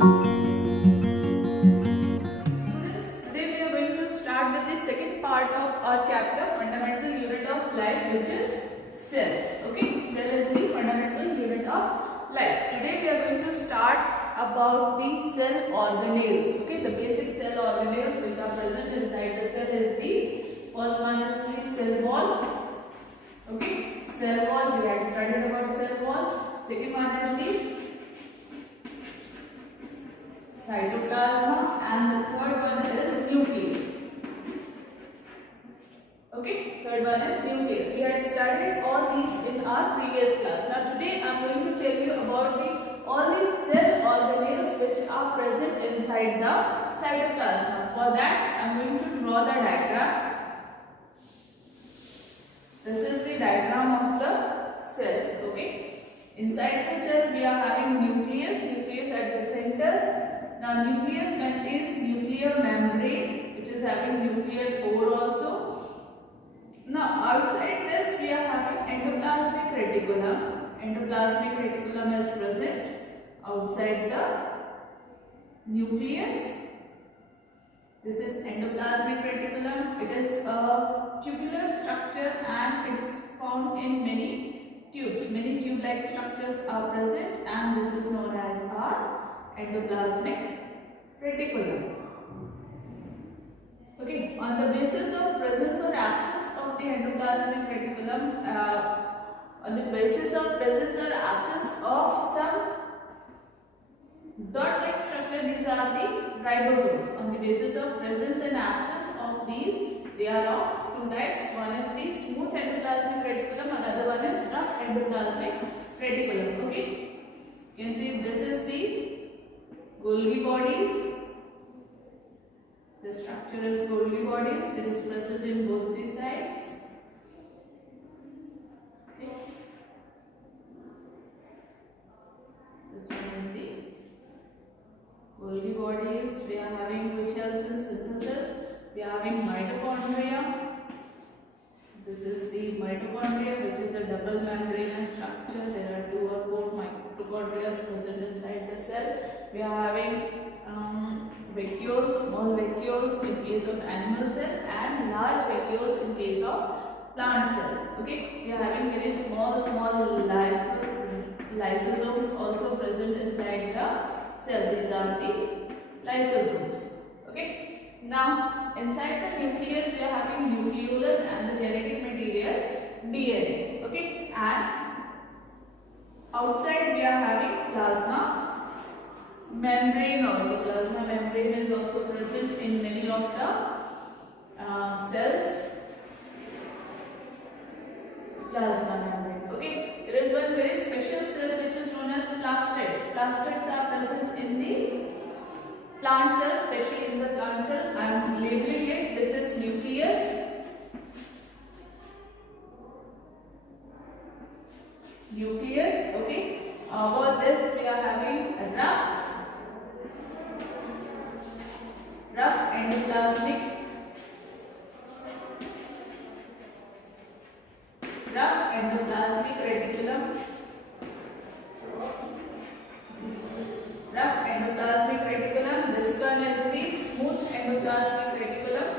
Students, today we are going to start with the second part of our chapter, fundamental unit of life, which is cell. Okay, cell is the fundamental unit of life. Today we are going to start about the cell organelles. Okay, the basic cell organelles which are present inside the cell is the first one is the cell wall. Okay, cell wall, we had studied about cell wall. Second one is the cytoplasma, and the third one is nucleus. Okay, third one is nucleus. We had studied all these in our previous class. Now today I am going to tell you about all these cell organelles which are present inside the cytoplasma. For that I am going to draw the diagram. This is the diagram of the cell. Okay, inside the cell we are having nucleus at the center. Now nucleus contains nuclear membrane which is having nuclear core also. Now outside this we are having endoplasmic reticulum. Endoplasmic reticulum is present outside the nucleus. This is endoplasmic reticulum. It is a tubular structure and it is found in many tubes. Many tube-like structures are present and this is known as our endoplasmic reticulum. Okay, on the basis of presence or absence of the endoplasmic reticulum, on the basis of presence or absence of some dot-like structure, these are the ribosomes. On the basis of presence and absence of these, they are of two types. One is the smooth endoplasmic reticulum, another one is rough endoplasmic reticulum. Okay, you can see this is the Golgi bodies. The structure is Golgi bodies. It is present in both the sides. Okay. This one is the Golgi bodies. We are having which helps in synthesis. We are having mitochondria. This is the mitochondria, which is a double membranous structure. There are 2 or 4 mitochondria present inside the cell. We are having vacuoles, small vacuoles in case of animal cell and large vacuoles in case of plant cell. Okay, we are having very small lysosomes also present inside the cell. These are the lysosomes. Okay, now inside the nucleus we are having nucleolus and the genetic material DNA. Okay, and outside we are having plasma membrane also. Plasma membrane is also present in many of the cells. Plasma membrane. Okay, there is one very special cell which is known as plastids. Plastids are present in the plant cell, especially in the plant cell. I am labeling it. This is nucleus. Nucleus. Okay. For this we are having a rough endoplasmic reticulum. Rough endoplasmic reticulum. This one is the smooth endoplasmic reticulum.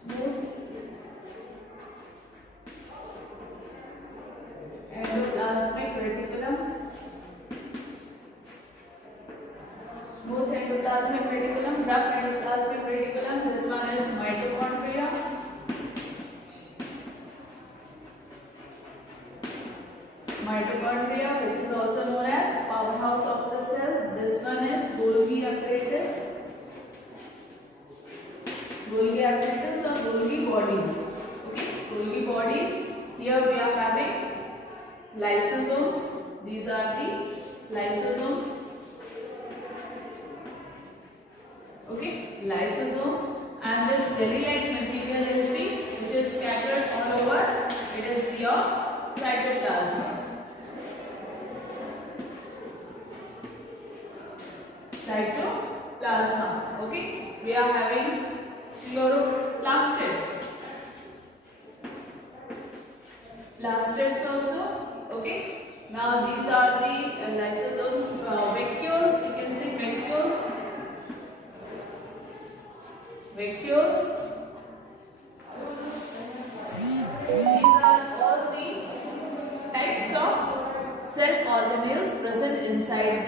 Smooth endoplasmic reticulum. Smooth endoplasmic reticulum, rough endoplasmic reticulum. This one is mitochondria. Mitochondria, which is also known as powerhouse of the cell. This one is Golgi apparatus. Golgi apparatus or Golgi bodies. Okay, Golgi bodies. Here we are having lysosomes. These are the lysosomes. Okay, lysosomes, and this jelly-like material is the which is scattered all over. It is your cytoplasma. Cytoplasma. Okay, we are having chloroplastids. Plastids also. Okay. Now these are the lysosomes vacuoles. These are all the types of cell organelles present inside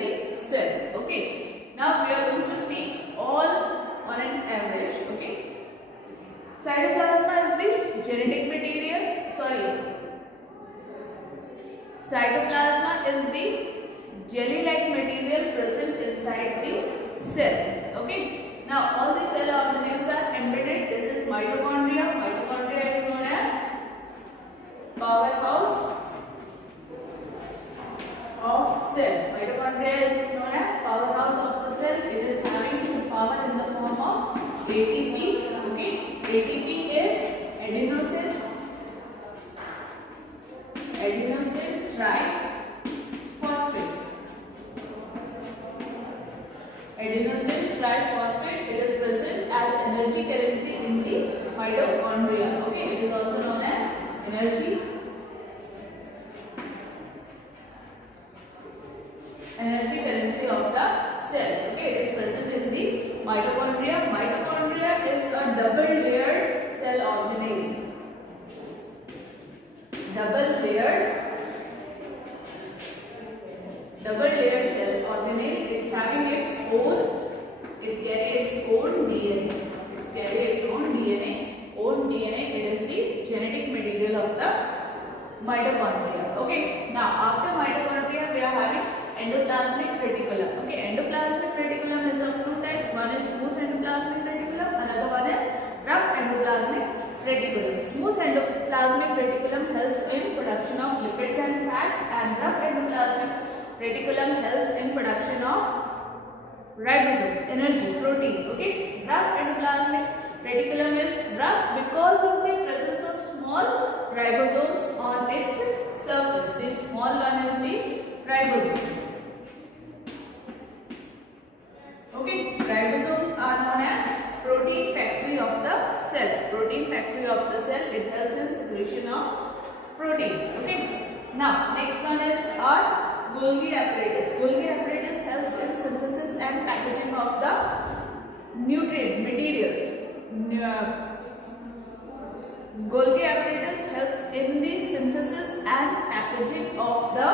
the cell. Okay. Now we are going to see all on an average. Okay. Cytoplasma is the genetic material. Cytoplasma is the jelly-like material present inside the cell. Okay. Now all the cell organelles are embedded. This is mitochondria. Mitochondria is known as powerhouse of cell. Mitochondria is known as powerhouse of the cell. It is having power in the form of ATP. Okay. ATP is adenosine triphosphate. Adenosine triphosphate. It is present as energy currency in the mitochondria. Okay. It is also known as energy currency of the cell. Okay. It is present in the mitochondria. Mitochondria is a double layered cell organelle. Double layered cell organelle. It carries its own DNA. It is the genetic material of the mitochondria. Okay. Now after mitochondria we are having endoplasmic reticulum. Okay. Endoplasmic reticulum is of two types. One is smooth endoplasmic reticulum. Another one is rough endoplasmic reticulum. Smooth endoplasmic reticulum helps in production of lipids and fats, and rough endoplasmic reticulum helps in production of ribosomes, energy, protein. Okay. Rough endoplasmic reticulum is rough because of the presence of small ribosomes on its surface. The small one is the ribosomes. Okay. Ribosomes are known as protein factory of the cell. Protein factory of the cell. It helps in secretion of protein. Okay. Now next one is our Golgi apparatus. Golgi apparatus helps in synthesis and packaging of the nutrient material. Golgi apparatus helps in the synthesis and packaging of the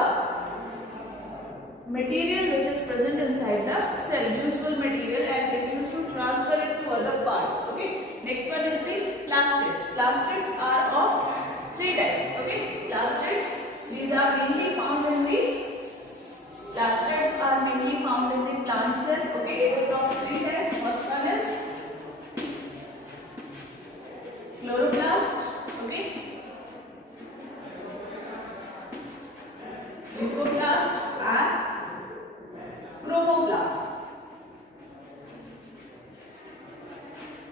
material which is present inside the cell, useful material, and it used to transfer it to other parts. Okay. Next one is the plastids. Plastids are of three types. Okay. Plastids, these are mainly found in the plant cell. Okay. It is of three types. First one is chloroplast. Okay. Leucoplast and chromoplast.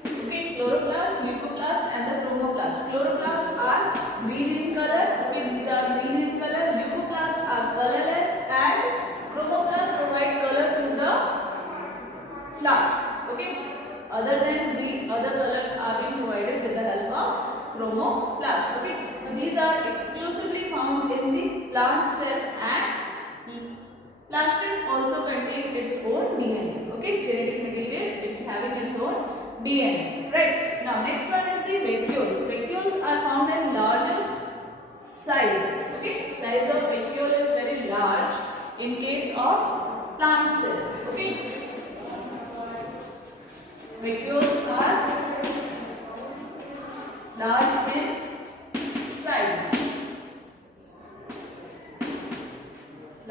Okay, chloroplast, leucoplast and the chromoplast. Chloroplasts are green in color. Okay, these are green in color. Leucoplasts are colorless, and chromoplasts provide color to the flowers. Okay, other than green, other colors are being provided with the help of chromoplast. Okay, so these are exclusively found in the plant cell, and plastids also contain its own DNA. Okay, genetic material, it's having its own DNA. Right. Now next one is the vacuoles. Vacuoles are found in larger size. Okay, size of vacuole is very large in case of plant cell. Okay, vacuoles are large in size.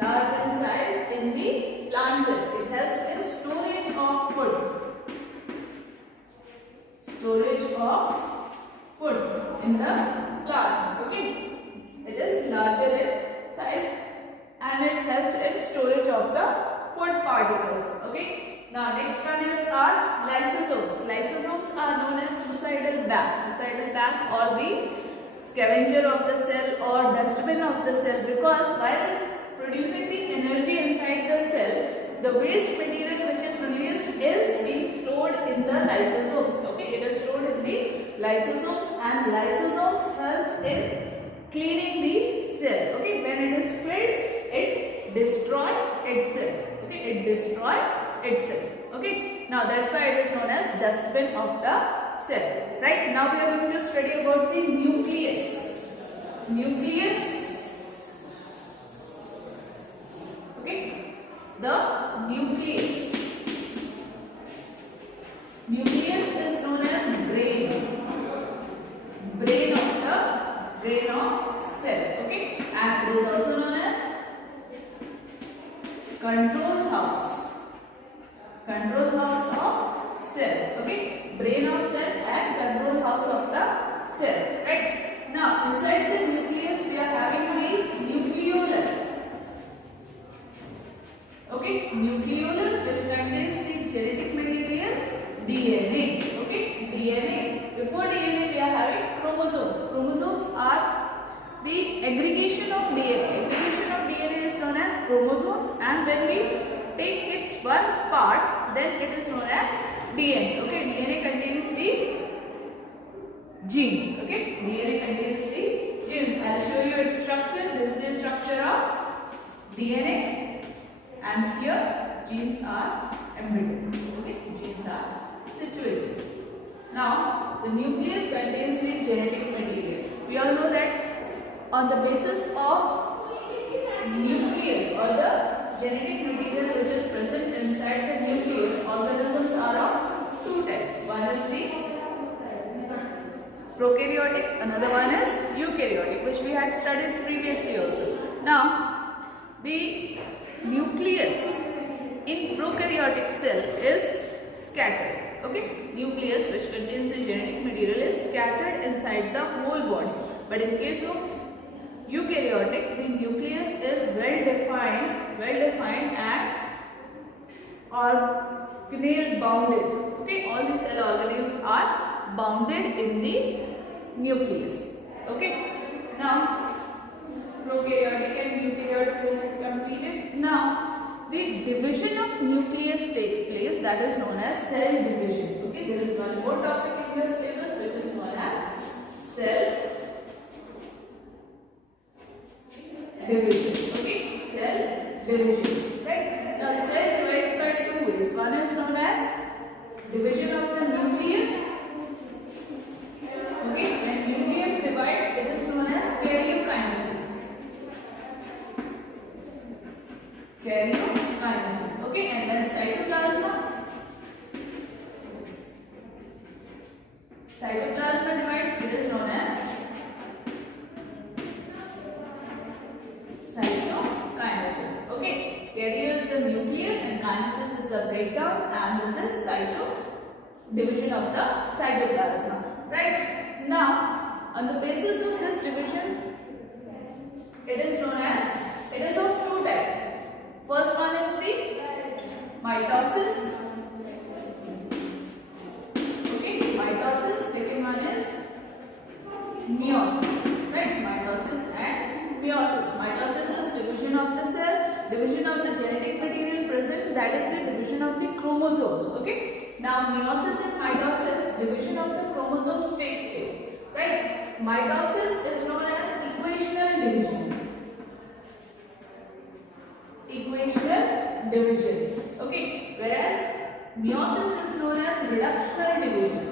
Large in size in the plant cell. It helps in storage of food. Storage of food in the plants. Okay, it is larger in size and it helps in storage of the food particles. Okay. Now next one is our lysosomes. Lysosomes are known as suicidal bag. Suicidal bag, or the scavenger of the cell, or dustbin of the cell, because while producing the energy inside the cell, the waste material which is released is being stored in the lysosomes. Okay, it is stored in the lysosomes, and lysosomes helps in cleaning the cell. Okay, when it is filled, it destroys itself. Okay, it destroys itself. Okay, Now that's why it is known as dustbin of the cell. Right, now we are going to study about the nucleus. Okay, the nucleus. Nucleus is known as brain of cell. Okay, and it is also known as control house of cell. Okay, brain of cell and control house of the cell. Right, now inside the nucleus we are having the nucleolus. Okay, nucleolus, which contains the genetic material DNA. Okay, DNA. Before DNA we are having chromosomes. Chromosomes are the aggregation of DNA. Aggregation of DNA is known as chromosomes, and when we take its one part, then it is known as DNA. Okay, DNA contains the genes. Okay, DNA contains the genes. I will show you its structure. This is the structure of DNA, and here genes are embedded. Okay, genes are situated. Now the nucleus contains the genetic material. We all know that on the basis of nucleus or the genetic material which is present inside the nucleus, organisms are of two types. One is the prokaryotic, another one is eukaryotic, which we had studied previously also. Now the nucleus in prokaryotic cell is scattered. Okay, nucleus, which contains the genetic material, is scattered inside the whole body. But in case of eukaryotic, the nucleus is well defined and organelle bounded. Okay, all the cell organelles are bounded in the nucleus. Okay, now prokaryotic and eukaryotic completed. Now the division of nucleus takes place, that is known as cell division. Okay, there is one more topic in your syllabus which is known as cell division. Okay, cell division. Right, now cell divides by two ways. One is known as division of the nucleus. Okay, when nucleus divides, it is known as karyokinesis. Karyokinesis. Okay, and then cytoplasma divides, it is known as cytokinesis. Okay, karyo is the nucleus and kinesis is the breakdown, and this is division of the cytoplasma. Right, now on the basis of this division, it is known as, it is of two types. First one is the mitosis. Okay, mitosis. Second one is meiosis. Right, mitosis and meiosis. Mitosis is division of the cell, division of the genetic material present, that is the division of the chromosomes. Okay, now meiosis and mitosis, division of the chromosomes takes place. Right, mitosis is known as equational division. Equational division. Okay, whereas meiosis is known as reductional division.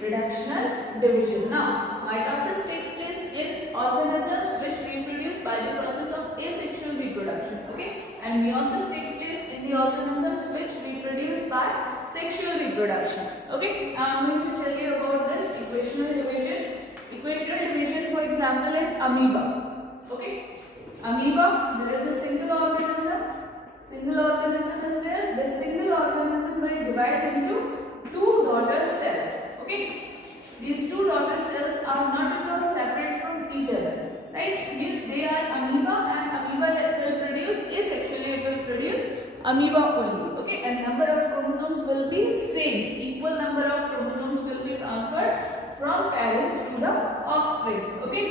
Reductional division. Now, mitosis takes place in organisms which reproduce by the process of asexual reproduction. Okay, and meiosis takes place in the organisms which reproduce by sexual reproduction. Okay, I am going to tell you about this equational division. Equational division, for example, in amoeba. Okay, amoeba, there is a single organism. Single organism is there. This single organism will divide into two daughter cells. Okay, these two daughter cells are not at all separate from each other. Right, means they are amoeba, and amoeba will produce asexually. It will produce amoeba only. Okay, and number of chromosomes will be same. Equal number of chromosomes will be transferred from parents to the offspring. Okay,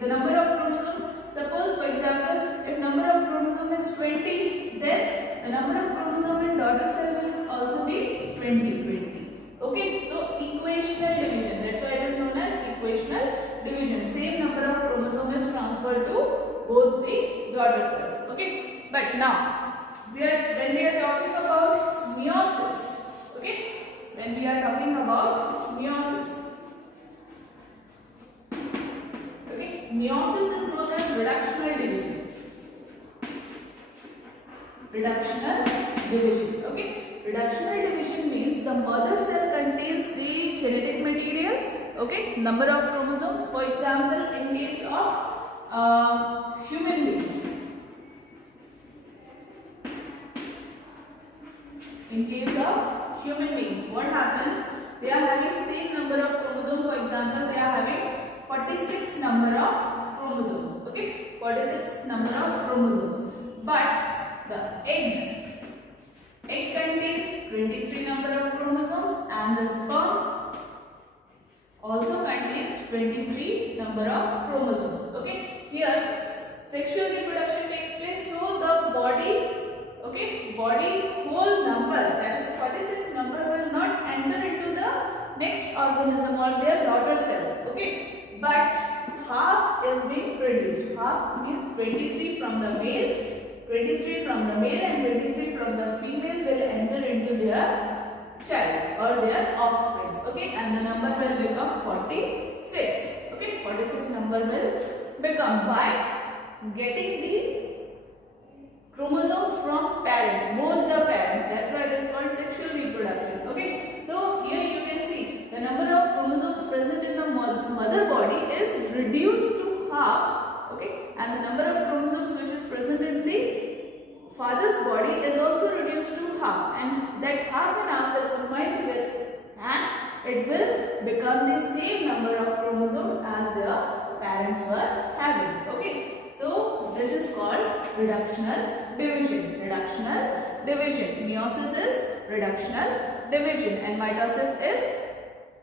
the number of chromosomes. Suppose, for example, if number of chromosome is 20, then the number of chromosome in daughter cell will also be 20. Okay, so equational division. That's why it is known as equational division. Same number of chromosome is transferred to both the daughter cells. Okay, but now when we are talking about meiosis, okay, when we are talking about meiosis, okay, meiosis is known as reductional division. Reductional division, okay. Reductional division means the mother cell contains the genetic material, okay, number of chromosomes. For example, in case of human beings, what happens? They are having same number of chromosomes. For example, they are having 46 number of chromosomes, okay, 46 number of chromosomes. But the egg contains 23 number of chromosomes, and the sperm also contains 23 number of chromosomes, okay. Here sexual reproduction takes place, so the body, okay, body whole number, that is 46 number, will not enter into the next organism or their daughter cells, okay, but half is being produced. Half means 23 from the male, 23 from the male and 23 from the female will enter into their child or their offspring, okay, and the number will become 46, okay, 46 number will become by getting the chromosomes from parents, both the parents. That's why it is called sexual reproduction, okay. So here you can see the number of chromosomes present in the mother body is reduced to half, okay, and the number of chromosomes which is present in the father's body is also reduced to half, and that half and half will combine together and it will become the same number of chromosomes as their parents were having, okay. So this is called reductional division. Reductional division. Meiosis is reductional division and mitosis is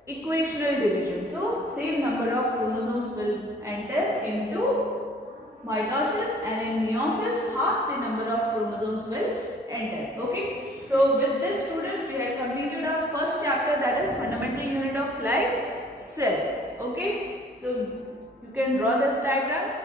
equational division. So same number of chromosomes will enter into mitosis, and in meiosis half the number of chromosomes will enter, okay. So with this, students, we have completed our first chapter, that is fundamental unit of life, cell, okay. So you can draw this diagram.